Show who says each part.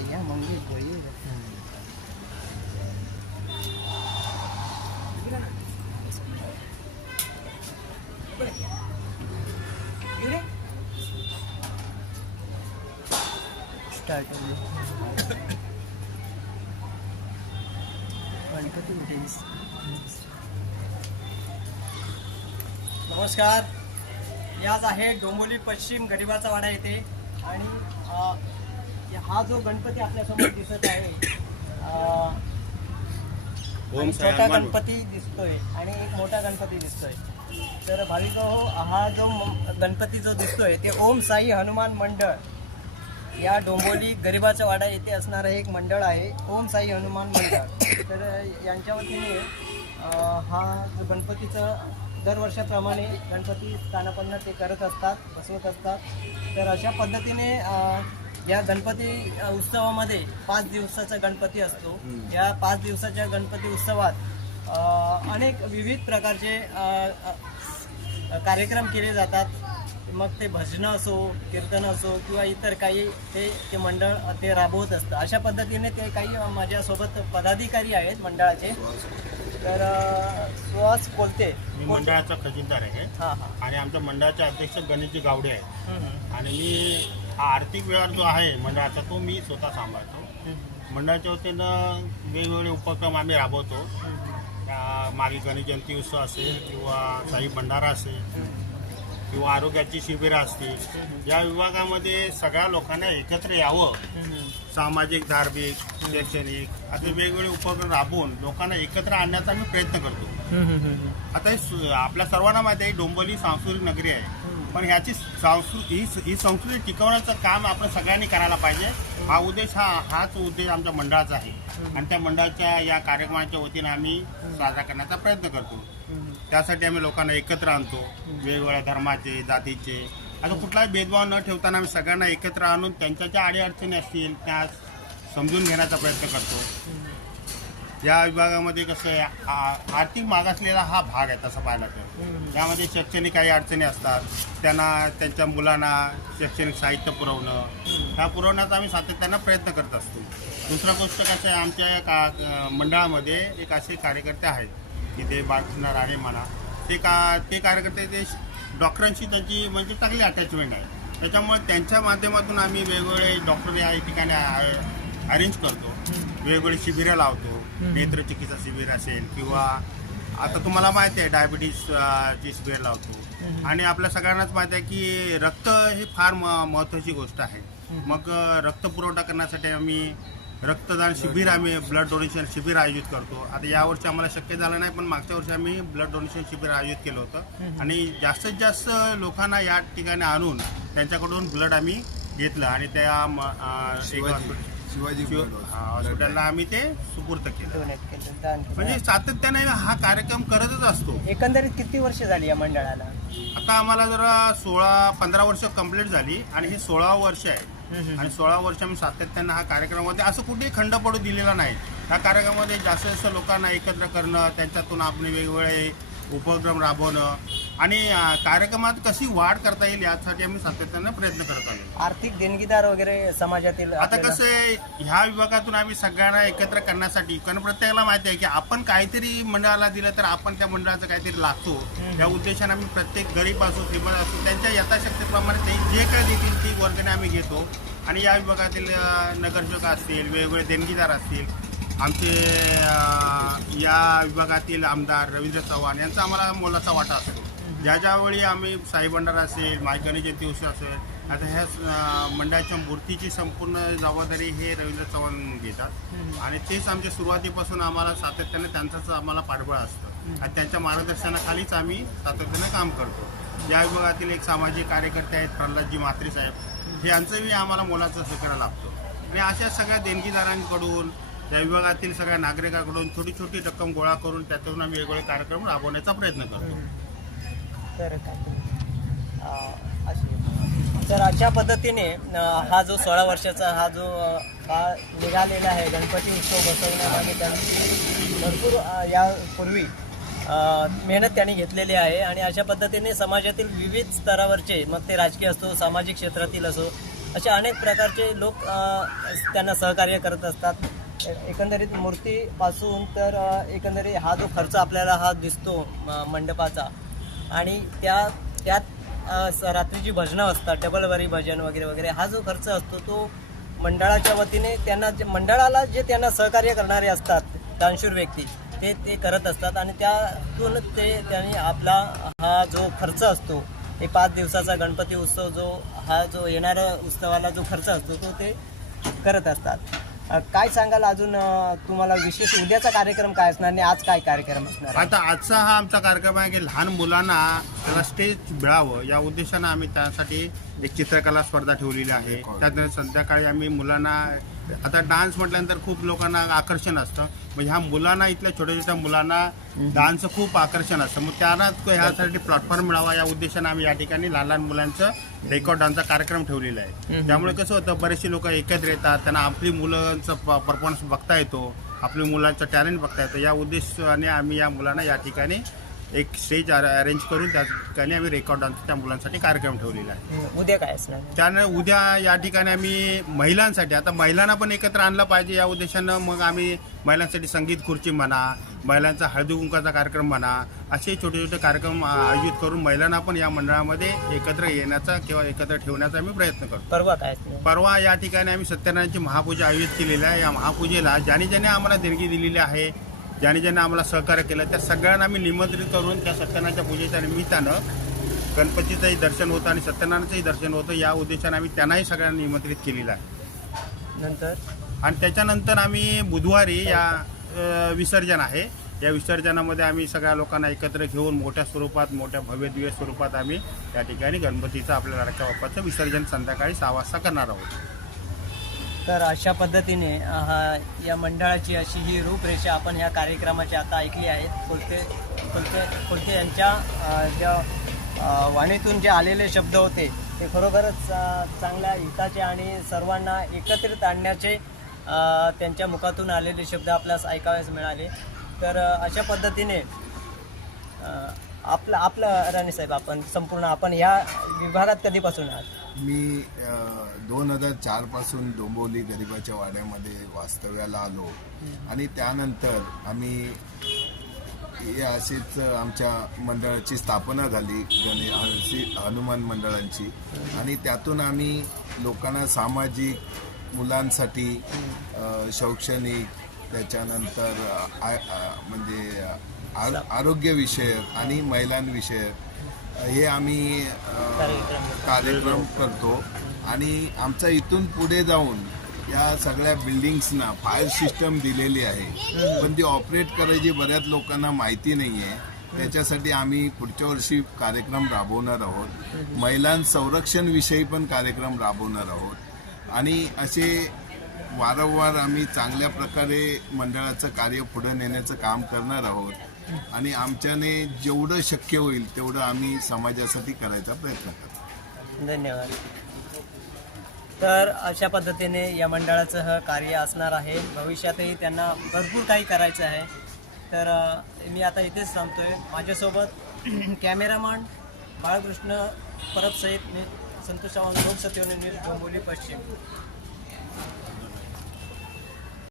Speaker 1: या मंगी बोई स्टार्ट
Speaker 2: नमस्कार. याच आहे डोंबोली पश्चिम गरिबाचा वाडा येथे. आणि हा जो गणपती आपल्यासमोर दिसत आहे छोटा गणपती दिसतोय आणि एक मोठा गणपती दिसतोय. तर भाविक हो हा जो गणपती जो दिसतोय ते ओम साई हनुमान मंडळ. या डोंबोली गरिबाचा वाडा येथे असणारं एक मंडळ आहे ओम साई हनुमान मंडळ. तर यांच्या वतीने हा जो गणपतीचं दरवर्षाप्रमाणे गणपती स्थानापन्न ते करत असतात बसवत असतात. तर अशा पद्धतीने या गणपती उत्सवामध्ये पाच दिवसाचा गणपती असतो. या पाच दिवसाच्या गणपती उत्सवात अनेक विविध प्रकारचे कार्यक्रम केले जातात. मग ते भजनं असो कीर्तन असो किंवा इतर काही ते ते मंडळ ते राबवत असतं. अशा पद्धतीने ते काही माझ्यासोबत पदाधिकारी आहेत मंडळाचे. तर सुहास बोलते
Speaker 3: मी मंडळाचा खजिनदार आहे.
Speaker 2: हां हां.
Speaker 3: आणि आमच्या मंडळाचे अध्यक्ष गणेशजी गावडे आहे
Speaker 2: हम्म, हम्म.
Speaker 3: आणि मी आर्थिक व्यवहार जो आहे मंडळाचा तो मी स्वतः सांभाळतो मंडळाच्या वतीनं वेगवेगळे उपक्रम आम्ही राबवतो मागे गणेश जयंती उत्सव असेल किंवा साई भंडारा असेल. किंवा आरोग्याची शिबिरं असतील या विभागामध्ये सगळ्या लोकांना एकत्र यावं सामाजिक धार्मिक शैक्षणिक असे वेगवेगळे उपक्रम राबवून लोकांना एकत्र आणण्याचा आम्ही प्रयत्न करतो आता हे आपल्या सर्वांना माहिती आहे डोंबोली सांस्कृतिक नगरी आहे. पण ह्याची संस्कृती ही ही संस्कृती टिकवण्याचं काम आपण सगळ्यांनी करायला पाहिजे. हा उद्देश हा हाच उद्देश आमच्या मंडळाचा आहे. आणि त्या मंडळाच्या या कार्यक्रमाच्या वतीनं आम्ही साजरा करण्याचा प्रयत्न करतो. त्यासाठी आम्ही लोकांना एकत्र आणतो. वेगवेगळ्या धर्माचे जातीचे. आता कुठलाही भेदभाव न ठेवताना आम्ही सगळ्यांना एकत्र आणून त्यांच्या ज्या अडीअडचणी असतील त्या समजून घेण्याचा प्रयत्न करतो. या विभागामध्ये कसं आहे आ- आर्थिक मागासलेला हा भाग आहे तसं पाहिलं तर. त्यामध्ये शैक्षणिक काही अडचणी असतात त्यांना त्यांच्या मुलांना शैक्षणिक साहित्य पुरवणं ह्या पुरवण्याचा आम्ही सातत्यानं प्रयत्न करत असतो. दुसरा गोष्ट कसं आहे आमच्या का मंडळामध्ये एक असे कार्यकर्ते आहेत की ते बाळकृष्ण राणे म्हणा ते का ते कार्यकर्ते ते डॉक्टरांशी त्यांची म्हणजे चांगली अटॅचमेंट आहे. त्याच्यामुळे त्यांच्या माध्यमातून आम्ही वेगवेगळे डॉक्टर या ठिकाणी अरेंज करतो. वेगवेगळी शिबिरं लावतो. नेत्र चिकित्सा शिबिर असेल किंवा आता तुम्हाला माहिती आहे डायबिटीस ची शिबिर लावतो. आणि आपल्या सगळ्यांनाच माहिती आहे की रक्त ही फार महत्त्वाची गोष्ट आहे. मग रक्त पुरवठा करण्यासाठी आम्ही रक्तदान शिबिर आम्ही ब्लड डोनेशन शिबिर आयोजित करतो. आता यावर्षी आम्हाला शक्य झालं नाही पण मागच्या वर्षी आम्ही ब्लड डोनेशन शिबिर आयोजित केलं होतं. आणि जास्तीत जास्त लोकांना या ठिकाणी आणून त्यांच्याकडून ब्लड आम्ही घेतलं आणि त्या
Speaker 4: शिवाजी
Speaker 3: हा, हॉस्पिटलला आम्ही ते सुपूर्त केलं.
Speaker 1: डोनेट केलं दान केलं.
Speaker 3: म्हणजे सातत्याने हा कार्यक्रम करतच असतो.
Speaker 1: एकंदरीत किती वर्ष झाली या मंडळाला?
Speaker 3: आता आम्हाला जरा सोळा पंधरा वर्ष कंप्लीट झाली आणि हे सोळावं वर्ष आहे. आणि सोळा वर्ष आम्ही सातत्यानं हा कार्यक्रमामध्ये असं कुठेही खंड पडू दिलेला नाही. ह्या कार्यक्रमामध्ये जास्तीत जास्त लोकांना एकत्र करणं त्यांच्यातून आपण वेगवेगळे उपक्रम राबवणं आणि कार्यक्रमात कशी वाढ करता येईल यासाठी आम्ही सातत्यानं प्रयत्न करत आलो.
Speaker 1: आर्थिक देणगीदार वगैरे समाजातील
Speaker 3: आता कसं आहे ह्या विभागातून आम्ही सगळ्यांना एकत्र करण्यासाठी कारण प्रत्येकाला माहिती आहे की आपण काहीतरी मंडळाला दिलं तर आपण त्या मंडळाचं काहीतरी लागतो या उद्देशाने आम्ही प्रत्येक गरीब असो श्रीमंत असो त्यांच्या यथाशक्तीप्रमाणे ते जे काय देतील ती वर्गणी आम्ही घेतो. आणि या विभागातील अं, नगरसेवक असतील वेगवेगळे देणगीदार असतील आमचे अं, या विभागातील आमदार रवींद्र चव्हाण यांचा आम्हाला मोलाचा वाटा असतो ज्या ज्यावेळी आम्ही साई भंडारा असेल माय गणेश जयंती उत्सव असेल आता ह्या मंडळाच्या मूर्तीची संपूर्ण जबाबदारी हे रवींद्र चव्हाण घेतात. आणि तेच आमच्या सुरुवातीपासून आम्हाला सातत्याने त्यांचाच आम्हाला पाठबळ असतं. आणि त्यांच्या मार्गदर्शनाखालीच आम्ही सातत्याने काम करतो. या विभागातील एक सामाजिक कार्यकर्ते आहेत प्रल्हादजी म्हात्रे साहेब. यांचंही आम्हाला मोलाचं सहकार्य लाभतो. आणि अशा सगळ्या देणगीदारांकडून या विभागातील सगळ्या नागरिकांकडून छोटी छोटी रक्कम गोळा करून त्यातून आम्ही वेगवेगळे कार्यक्रम राबवण्याचा प्रयत्न करतो.
Speaker 1: तर काय अशी- तर अशा पद्धतीने हा जो सोळा वर्षाचा हा जो काळ हा निघालेला आहे गणपती उत्सव बसवण्यामागे त्यांची भरपूर यापूर्वी मेहनत त्यांनी घेतलेली आहे आणि अशा पद्धतीने समाजातील विविध स्तरावरचे मग ते राजकीय असो सामाजिक क्षेत्रातील असो असे अनेक प्रकारचे लोक त्यांना सहकार्य करत असतात. एकंदरीत मूर्तीपासून तर एकंदरीत हा जो खर्च आपल्याला हा दिसतो म- मंडपाचा आणि त्या त्यात स- रात्रीची भजनं असतात डबलवरी भजन वगैरे वगैरे. हा जो खर्च असतो तो मंडळाच्या वतीने त्यांना जे मंडळाला जे त्यांना सहकार्य करणारे असतात दानशूर व्यक्ती ते ते करत असतात. आणि त्यातून ते त्यांनी आपला हा जो खर्च असतो हे पाच दिवसाचा गणपती उत्सव जो हा जो येणाऱ्या उत्सवाला जो खर्च असतो तो ते करत असतात. काय सांगाल अजून तुम्हाला विशेष उद्याचा कार्यक्रम काय असणार आणि आज काय कार्यक्रम असणार
Speaker 3: आता आजचा हा आमचा कार्यक्रम आहे की लहान मुलांना त्याला स्टेज मिळावं या उद्देशानं आम्ही त्यासाठी एक चित्रकला स्पर्धा ठेवलेली आहे. त्यात संध्याकाळी आम्ही मुलांना आता डान्स म्हटल्यानंतर खूप लोकांना आकर्षण असतं. म्हणजे ह्या मुलांना इथल्या छोट्या छोट्या मुलांना डान्सचं खूप आकर्षण असतं. मग त्यांना ह्यासाठी प्लॅटफॉर्म मिळावा. या उद्देशानं आम्ही या ठिकाणी लहान लहान मुलांचं रेकॉर्ड डान्सचा कार्यक्रम ठेवलेला आहे. त्यामुळे कसं होतं बरेचसे लोक एकत्र येतात. त्यांना आपली मुलांचं परफॉर्मन्स बघता येतो. आपल्या मुलांचं टॅलेंट बघता येतं. या उद्देशाने आम्ही या मुलांना या ठिकाणी एक स्टेज अरेंज करून त्या ठिकाणी आम्ही रेकॉर्ड डान्स त्या मुलांसाठी कार्यक्रम ठेवलेला आहे.
Speaker 1: उद्या काय असणार?
Speaker 3: त्यानं उद्या या ठिकाणी आम्ही महिलांसाठी आता महिलांना पण एकत्र आणलं पाहिजे या उद्देशानं. मग आम्ही महिलांसाठी संगीत खुर्ची म्हणा महिलांचा हळदी कुंकाचा कार्यक्रम म्हणा असे छोटे छोटे कार्यक्रम आयोजित करून महिलांना पण या मंडळामध्ये एकत्र येण्याचा किंवा एकत्र ठेवण्याचा आम्ही प्रयत्न करतो.
Speaker 1: परवा काय असणार?
Speaker 3: परवा या ठिकाणी आम्ही सत्यनारायणची महापूजा आयोजित केलेली आहे. या महापूजेला ज्याने ज्याने आम्हाला देणगी दिलेली आहे ज्याने ज्याने आम्हाला सहकार्य केलं त्या सगळ्यांना आम्ही निमंत्रित करून त्या सत्यनारायणच्या पूजेच्या निमित्तानं गणपतीचंही दर्शन होतं आणि सत्यनारायणचंही दर्शन होतं या उद्देशाने आम्ही त्यांनाही सगळ्यांना निमंत्रित केलेलं आहे.
Speaker 1: नंतर?
Speaker 3: आणि त्याच्यानंतर आम्ही बुधवारी या विसर्जन आहे. या विसर्जनामध्ये आम्ही सगळ्या लोकांना एकत्र घेऊन मोठ्या स्वरूपात मोठ्या भव्य दिव्य स्वरूपात आम्ही त्या ठिकाणी गणपतीचं आपल्या लाडक्या बाप्पाचं विसर्जन संध्याकाळी सहा वाजता करणार आहोत.
Speaker 1: तर अशा पद्धतीने हा- या मंडळाची अशी ही रूपरेषा आपण ह्या कार्यक्रमाची आता ऐकली आहे. कोलते कोलते कोलते यांच्या ज्या वाणीतून जे आलेले शब्द होते ते खरोखरच चांगल्या हिताचे आणि सर्वांना एकत्रित आणण्याचे त्यांच्या मुखातून आलेले शब्द आपल्यास ऐकावेस मिळाले. तर अशा पद्धतीने आपलं आपलं राणे साहेब आपण संपूर्ण आपण ह्या विभागात कधीपासून आहात?
Speaker 4: मी दोन हजार चारपासून डोंबिवली गरिबाच्या वाड्यामध्ये वास्तव्याला आलो. आणि त्यानंतर आम्ही हे अशीच आमच्या मंडळाची स्थापना झाली गणे हनुमान मंडळांची. आणि त्यातून आम्ही लोकांना सामाजिक मुलांसाठी शैक्षणिक त्याच्यानंतर आय म्हणजे आ- आरोग्यविषयक आणि महिलांविषयक हे आम्ही
Speaker 1: कार्यक्रम.
Speaker 4: करतो. आणि आमचा इथून पुढे जाऊन या सगळ्या बिल्डिंग्सना फायर सिस्टम दिलेली आहे. पण ती ऑपरेट करायची बऱ्याच लोकांना माहिती नाही आहे त्याच्यासाठी आम्ही पुढच्या वर्षी कार्यक्रम राबवणार आहोत. महिलां संरक्षणविषयी पण कार्यक्रम राबवणार आहोत. आणि असे वारंवार आम्ही चांगल्या प्रकारे मंडळाचं कार्य पुढे नेण्याचं काम करणार आहोत. आणि आमच्याने जेवढं शक्य होईल तेवढं आम्ही समाजासाठी करायचा प्रयत्न करतो.
Speaker 1: धन्यवाद. तर अशा पद्धतीने या मंडळाचं हे कार्य असणार आहे. भविष्यातही त्यांना भरपूर काही करायचं आहे. तर मी आता इथेच थांबतोय. माझ्यासोबत कॅमेरामॅन बाळकृष्ण परब सहित मी संतोष चव्हाण लोकसत्तेने न्यूज पश्चिम.